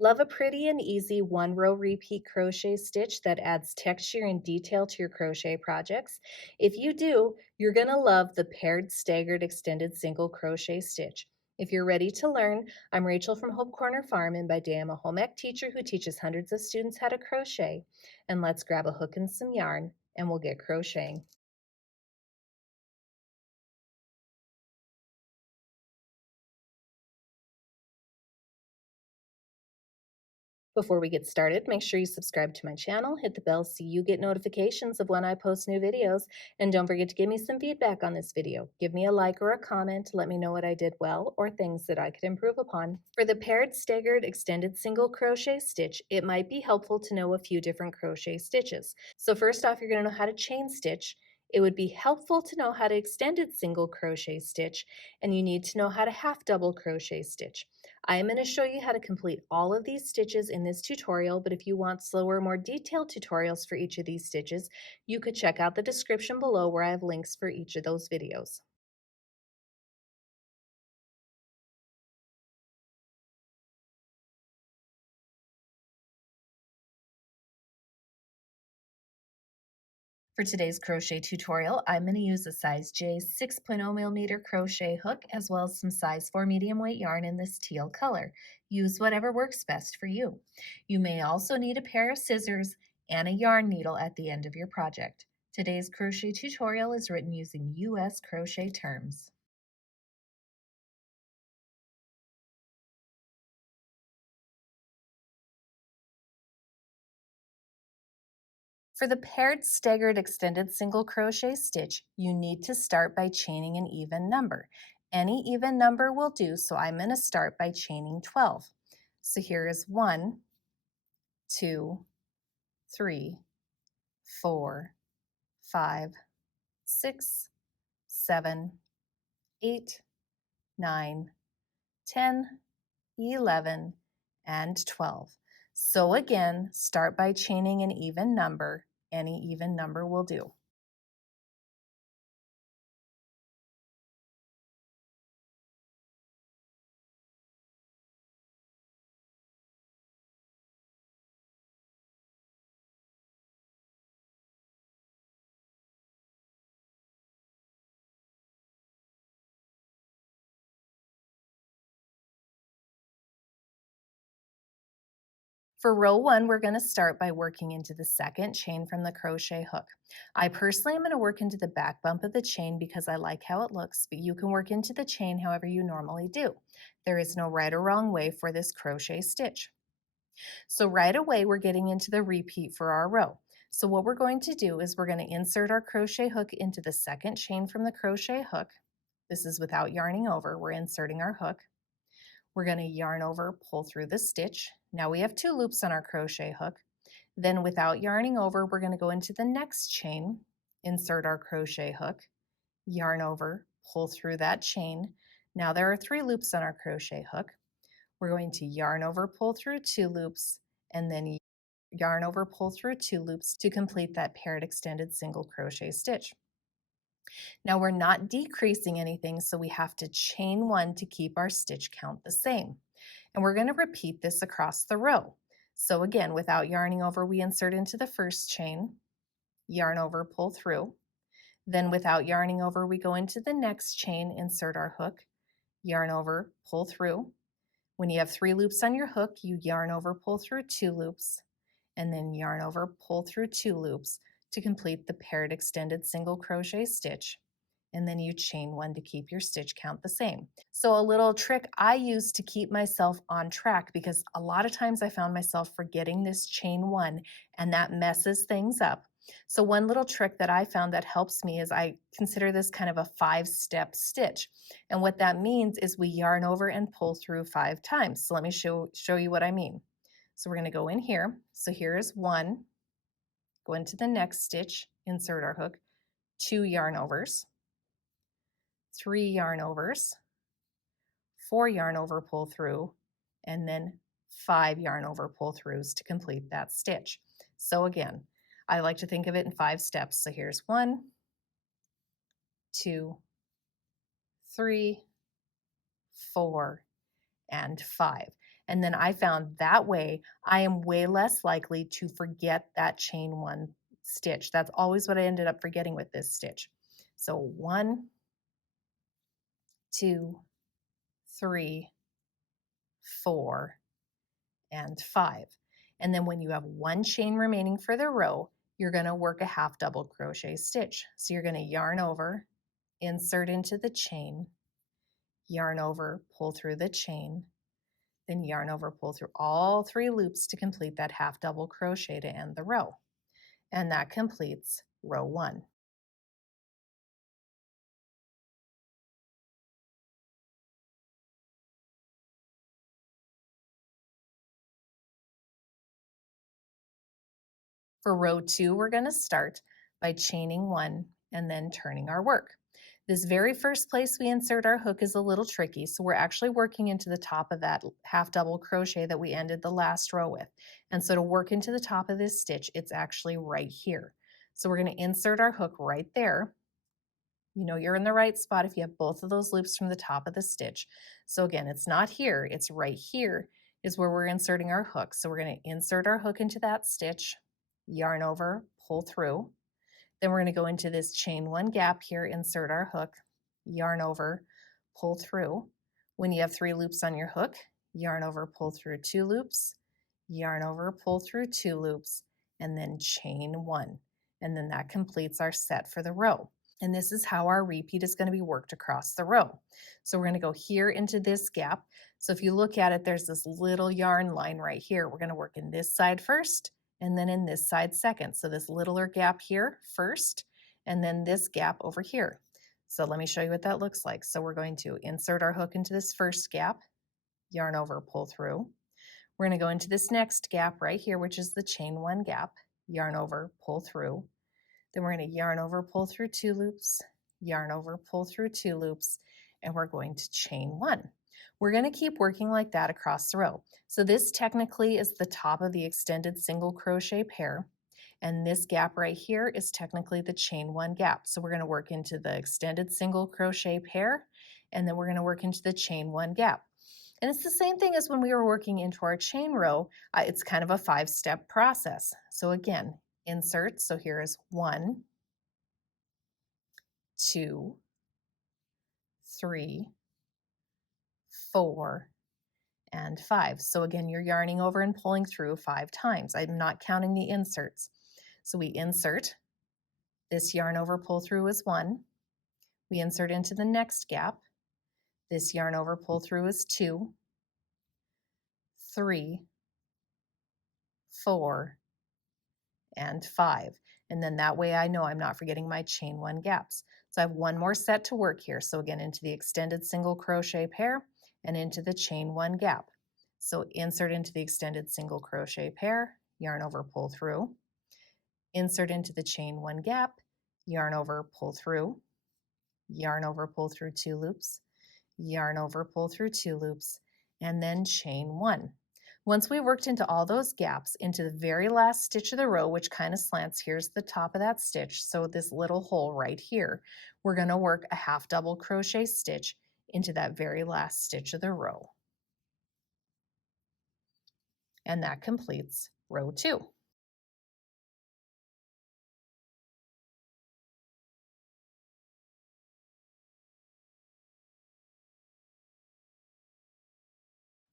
Love a pretty and easy one row repeat crochet stitch that adds texture and detail to your crochet projects? If you do, you're going to love the paired staggered extended single crochet stitch. If you're ready to learn, I'm Rachel from Hope Corner Farm, and by day I'm a home ec teacher who teaches hundreds of students how to crochet. And let's grab a hook and some yarn and we'll get crocheting. Before we get started, make sure you subscribe to my channel, hit the bell so you get notifications of when I post new videos, and don't forget to give me some feedback on this video. Give me a like or a comment to let me know what I did well or things that I could improve upon. For the paired staggered extended single crochet stitch, it might be helpful to know a few different crochet stitches. So first off, you're going to know how to chain stitch. It would be helpful to know how to extended single crochet stitch, and you need to know how to half double crochet stitch. I am going to show you how to complete all of these stitches in this tutorial, but if you want slower, more detailed tutorials for each of these stitches, you could check out the description below where I have links for each of those videos. For today's crochet tutorial, I'm going to use a size J 6.0 millimeter crochet hook as well as some size 4 medium weight yarn in this teal color. Use whatever works best for you. You may also need a pair of scissors and a yarn needle at the end of your project. Today's crochet tutorial is written using US crochet terms. For the paired staggered extended single crochet stitch, you need to start by chaining an even number. Any even number will do, so I'm going to start by chaining 12. So here is 1, 2, 3, 4, 5, 6, 7, 8, 9, 10, 11, and 12. So again, start by chaining an even number. Any even number will do. For row 1, we're going to start by working into the second chain from the crochet hook. I personally am going to work into the back bump of the chain because I like how it looks, but you can work into the chain however you normally do. There is no right or wrong way for this crochet stitch. So right away we're getting into the repeat for our row. So what we're going to do is we're going to insert our crochet hook into the second chain from the crochet hook. This is without yarning over. We're inserting our hook. We're going to yarn over, pull through the stitch. Now we have 2 loops on our crochet hook. Then without yarning over, we're going to go into the next chain, insert our crochet hook, yarn over, pull through that chain. Now there are 3 loops on our crochet hook. We're going to yarn over, pull through 2 loops, and then yarn over, pull through 2 loops to complete that paired extended single crochet stitch. Now we're not decreasing anything, so we have to chain 1 to keep our stitch count the same. And we're going to repeat this across the row. So again, without yarning over, we insert into the first chain, yarn over, pull through. Then without yarning over, we go into the next chain, insert our hook, yarn over, pull through. When you have 3 loops on your hook, you yarn over, pull through 2 loops, and then yarn over, pull through 2 loops to complete the paired extended single crochet stitch. And then you chain 1 to keep your stitch count the same. So a little trick I use to keep myself on track, because a lot of times I found myself forgetting this chain 1 and that messes things up. So one little trick that I found that helps me is I consider this kind of a 5-step stitch. And what that means is we yarn over and pull through 5 times. So let me show you what I mean. So we're going to go in here. So here is 1, go into the next stitch, insert our hook, 2 yarn overs, 3 yarn overs, 4 yarn over pull through, and then 5 yarn over pull throughs to complete that stitch. So again, I like to think of it in 5 steps. So here's 1, 2, 3, 4, and 5. And then I found that way I am way less likely to forget that chain one stitch. That's always what I ended up forgetting with this stitch. So 1, 2, 3, 4, and 5. And then when you have one chain remaining for the row, you're going to work a half double crochet stitch. So you're going to yarn over, insert into the chain, yarn over, pull through the chain, then yarn over, pull through all 3 loops to complete that half double crochet to end the row. And that completes row 1. For row 2, we're going to start by chaining 1 and then turning our work. This very first place we insert our hook is a little tricky, so we're actually working into the top of that half double crochet that we ended the last row with. And so to work into the top of this stitch, it's actually right here. So we're going to insert our hook right there. You know you're in the right spot if you have both of those loops from the top of the stitch. So again, it's not here, it's right here is where we're inserting our hook. So we're going to insert our hook into that stitch, yarn over, pull through. Then we're going to go into this chain 1 gap here, insert our hook, yarn over, pull through. When you have 3 loops on your hook, yarn over, pull through 2 loops, yarn over, pull through 2 loops, and then chain 1. And then that completes our set for the row. And this is how our repeat is going to be worked across the row. So we're going to go here into this gap. So if you look at it, there's this little yarn line right here. We're going to work in this side first, and then in this side second. So this littler gap here first, and then this gap over here. So let me show you what that looks like. So we're going to insert our hook into this first gap, yarn over, pull through. We're going to go into this next gap right here, which is the chain 1 gap, yarn over, pull through. Then we're going to yarn over, pull through 2 loops, yarn over, pull through 2 loops, and we're going to chain 1. We're going to keep working like that across the row. So this technically is the top of the extended single crochet pair, and this gap right here is technically the chain 1 gap. So we're going to work into the extended single crochet pair, and then we're going to work into the chain 1 gap. And it's the same thing as when we were working into our chain row. It's kind of a 5-step process. So again, insert. So here is 1, 2, 3, 4, and 5. So again, you're yarning over and pulling through 5 times. I'm not counting the inserts. So we insert. This yarn over, pull through is 1. We insert into the next gap. This yarn over, pull through is 2, 3, 4, and 5. And then that way I know I'm not forgetting my chain 1 gaps. So I have one more set to work here. So again, into the extended single crochet pair and into the chain 1 gap. So insert into the extended single crochet pair, yarn over, pull through. Insert into the chain 1 gap, yarn over, pull through. Yarn over, pull through 2 loops. Yarn over, pull through 2 loops, and then chain 1. Once we worked into all those gaps, into the very last stitch of the row, which kind of slants, here's the top of that stitch, so this little hole right here, we're going to work a half double crochet stitch into that very last stitch of the row. And that completes row 2.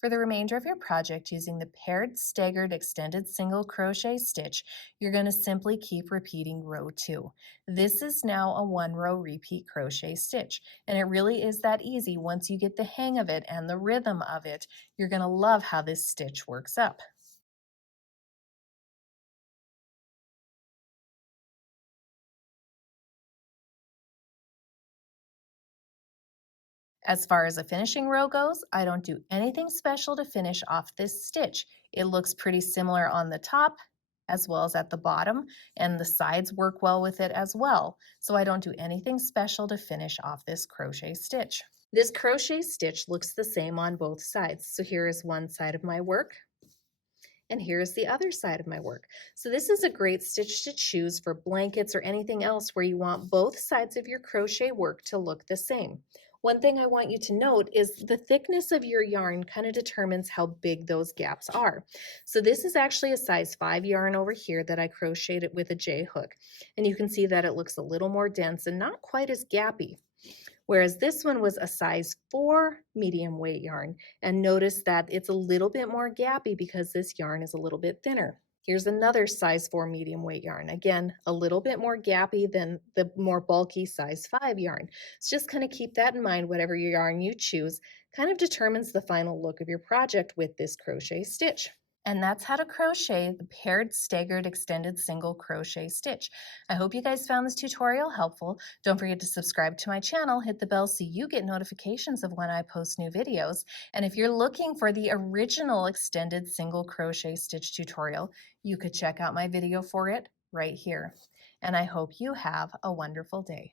For the remainder of your project, using the paired staggered extended single crochet stitch, you're going to simply keep repeating row 2. This is now a 1-row repeat crochet stitch, and it really is that easy. Once you get the hang of it and the rhythm of it, you're going to love how this stitch works up. As far as a finishing row goes, I don't do anything special to finish off this stitch. It looks pretty similar on the top as well as at the bottom, and the sides work well with it as well. So I don't do anything special to finish off this crochet stitch. This crochet stitch looks the same on both sides. So here is one side of my work, and here's the other side of my work. So this is a great stitch to choose for blankets or anything else where you want both sides of your crochet work to look the same. One thing I want you to note is the thickness of your yarn kind of determines how big those gaps are. So this is actually a size 5 yarn over here that I crocheted with a J hook. And you can see that it looks a little more dense and not quite as gappy. Whereas this one was a size 4 medium weight yarn. And notice that it's a little bit more gappy because this yarn is a little bit thinner. Here's another size 4 medium weight yarn. Again, a little bit more gappy than the more bulky size 5 yarn. So just kind of keep that in mind. Whatever your yarn you choose kind of determines the final look of your project with this crochet stitch. And that's how to crochet the paired staggered extended single crochet stitch. I hope you guys found this tutorial helpful. Don't forget to subscribe to my channel, hit the bell so you get notifications of when I post new videos. And if you're looking for the original extended single crochet stitch tutorial, you could check out my video for it right here. And I hope you have a wonderful day.